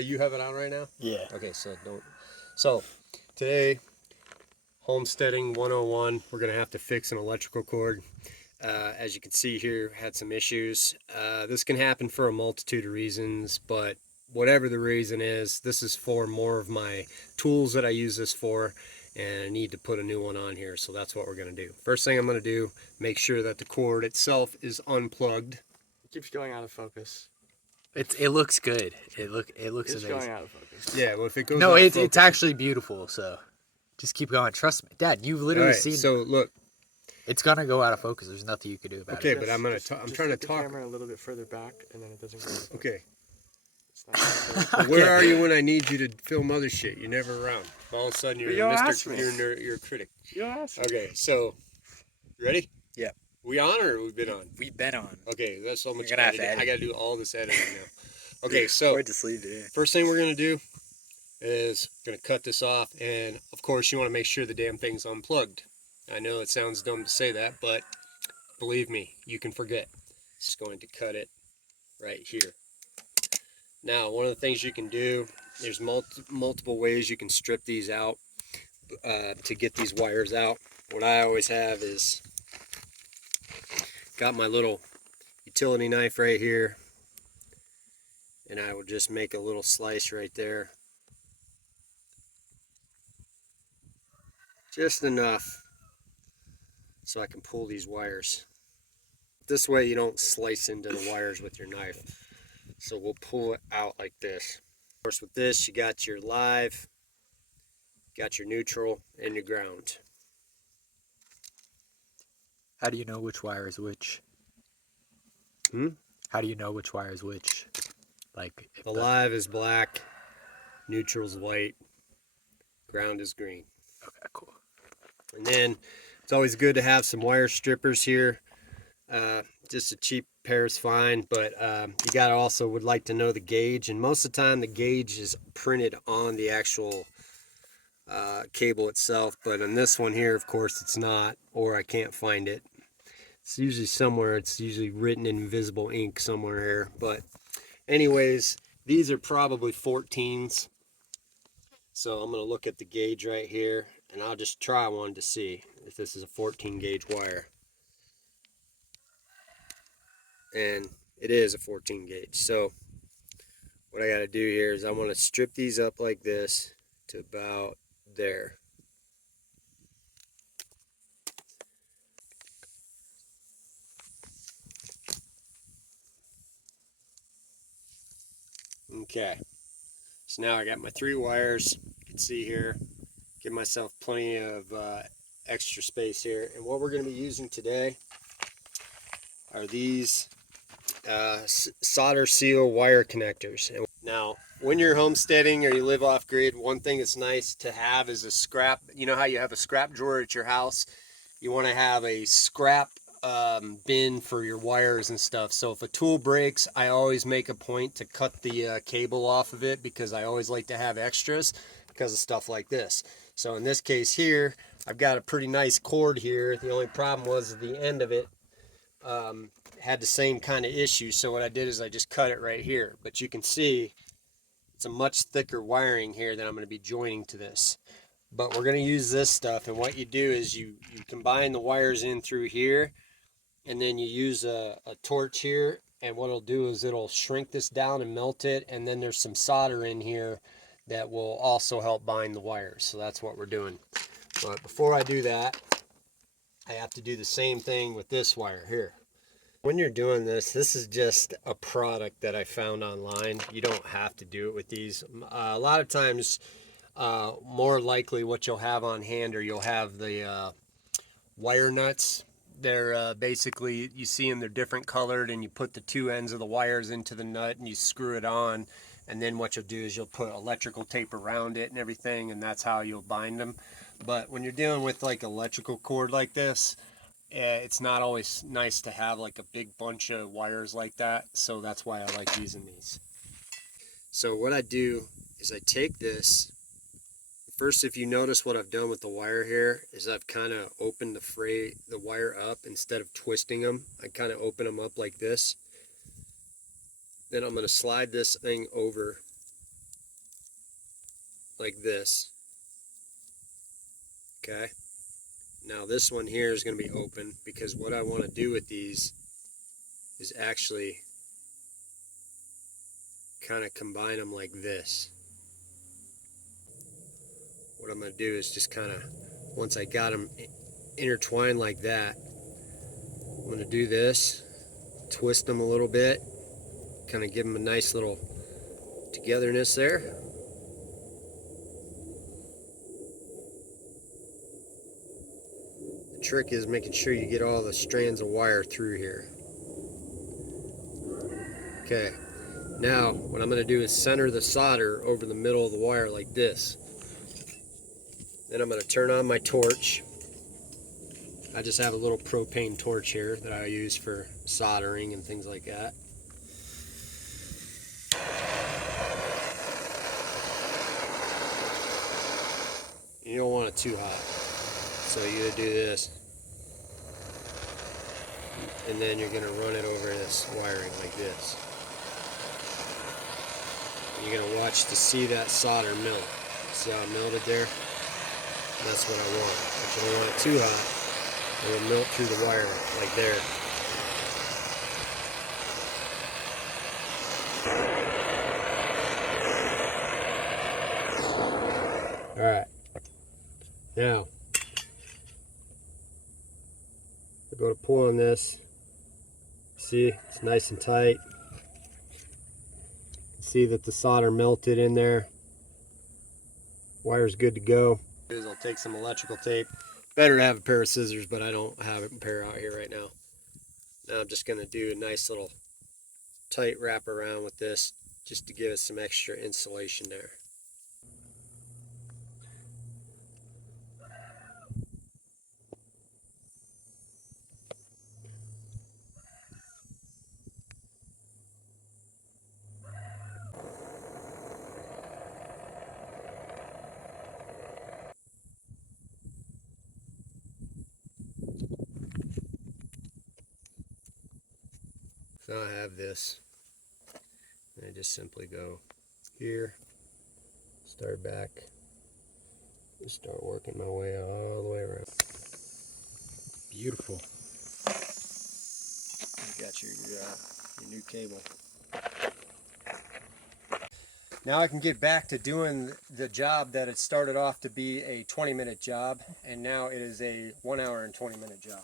You have it on right now? Yeah. Okay, so don't. So today, homesteading 101. We're gonna have to fix an electrical cord. As you can see here, had some issues. This can happen for a multitude of reasons, but whatever the reason is, this is for more of my tools that I use this for, and I need to put a new one on here, so that's what we're gonna do. First thing I'm gonna do, make sure that the cord itself is unplugged. It keeps going out of focus. It looks good. It looks It's amazing. going out of focus. Yeah, well, if it goes No, out of it's focus, actually beautiful. So just keep going. Trust me, Dad. You've literally all right, seen. so look. It's gonna go out of focus. There's nothing you can do about Okay, it. but I'm Just trying to get the talk. camera a little bit further back, and then it doesn't go out of focus. Okay. It's not Okay. Where are you when I need you to film other shit? You're never around. All of a sudden, you're But you asked me. you're a critic. You asked. Okay, so ready? Yeah. We on or we've been on? We've been on. Okay, that's so much You're gonna have to editing. edit. I gotta do all this editing now. Okay, so to sleep, dude. first thing we're gonna do is gonna cut this off, and of course you want to make sure the damn thing's unplugged. I know it sounds dumb to say that, but believe me, you can forget. Just going to cut it right here. Now, one of the things you can do, there's multiple ways you can strip these out to get these wires out. What I always have is got my little utility knife right here, and I will just make a little slice right there. Just enough so I can pull these wires. This way you don't slice into the wires with your knife. So we'll pull it out like this. Of course, with this, you got your live, got your neutral, and your ground. How do you know which wire is which? Hmm? How do you know which wire is which? Like if The live is black, neutral's white, ground is green. Okay, cool. And then it's always good to have some wire strippers here. Just a cheap pair is fine, but you gotta also would like to know the gauge, and most of the time the gauge is printed on the actual cable itself, but on this one here, of course, it's not, or I can't find it. It's usually somewhere, it's usually written in invisible ink somewhere here, but anyways, these are probably 14s. So I'm gonna look at the gauge right here, and I'll just try one to see if this is a 14 gauge wire. And it is a 14 gauge. So what I got to do here is I want to strip these up like this to about there. Okay, so now I got my 3 wires. You can see here, give myself plenty of extra space here. And what we're going to be using today are these solder seal wire connectors. And now, when you're homesteading or you live off grid, one thing that's nice to have is a scrap. You know how you have a scrap drawer at your house? You want to have a scrap bin for your wires and stuff. So if a tool breaks, I always make a point to cut the cable off of it, because I always like to have extras because of stuff like this. So in this case here, I've got a pretty nice cord here. The only problem was at the end of it had the same kind of issue. So what I did is I just cut it right here. But you can see it's a much thicker wiring here that I'm going to be joining to this. But we're going to use this stuff, and what you do is you combine the wires in through here, and then you use a torch here, and what it'll do is it'll shrink this down and melt it, and then there's some solder in here that will also help bind the wires. So that's what we're doing. But before I do that, I have to do the same thing with this wire here. When you're doing this, this is just a product that I found online. You don't have to do it with these. A lot of times, more likely what you'll have on hand, or you'll have the wire nuts. They're basically, you see them, they're different colored, and you put the 2 ends of the wires into the nut and you screw it on, and then what you'll do is you'll put electrical tape around it and everything, and that's how you'll bind them. But when you're dealing with like electrical cord like this, it's not always nice to have like a big bunch of wires like that, so that's why I like using these. So what I do is I take this. First, if you notice what I've done with the wire here is I've kind of opened the wire up instead of twisting them. I kind of open them up like this. Then I'm going to slide this thing over like this. Okay. Now this one here is going to be open because what I want to do with these is actually kind of combine them like this. What I'm going to do is just kind of, once I got them intertwined like that, I'm going to do this, twist them a little bit, kind of give them a nice little togetherness there. The trick is making sure you get all the strands of wire through here. Okay, now what I'm going to do is center the solder over the middle of the wire like this. Then I'm going to turn on my torch. I just have a little propane torch here that I use for soldering and things like that. You don't want it too hot, so you're gonna do this, and then you're gonna run it over this wiring like this. And you're gonna watch to see that solder melt. See how it melted there? That's what I want. But you don't want it too hot. It will melt through the wire like there. Alright. Now, I go to pull on this. See, it's nice and tight. See that the solder melted in there. Wire's good to go. I'll take some electrical tape. Better to have a pair of scissors, but I don't have a pair out here right now. Now I'm just going to do a nice little tight wrap around with this just to give it some extra insulation there. So I have this, and I just simply go here, start back, just start working my way all the way around. Beautiful. You got your new cable. Now I can get back to doing the job that it started off to be a 20-minute job, and now it is a 1 hour and 20-minute job.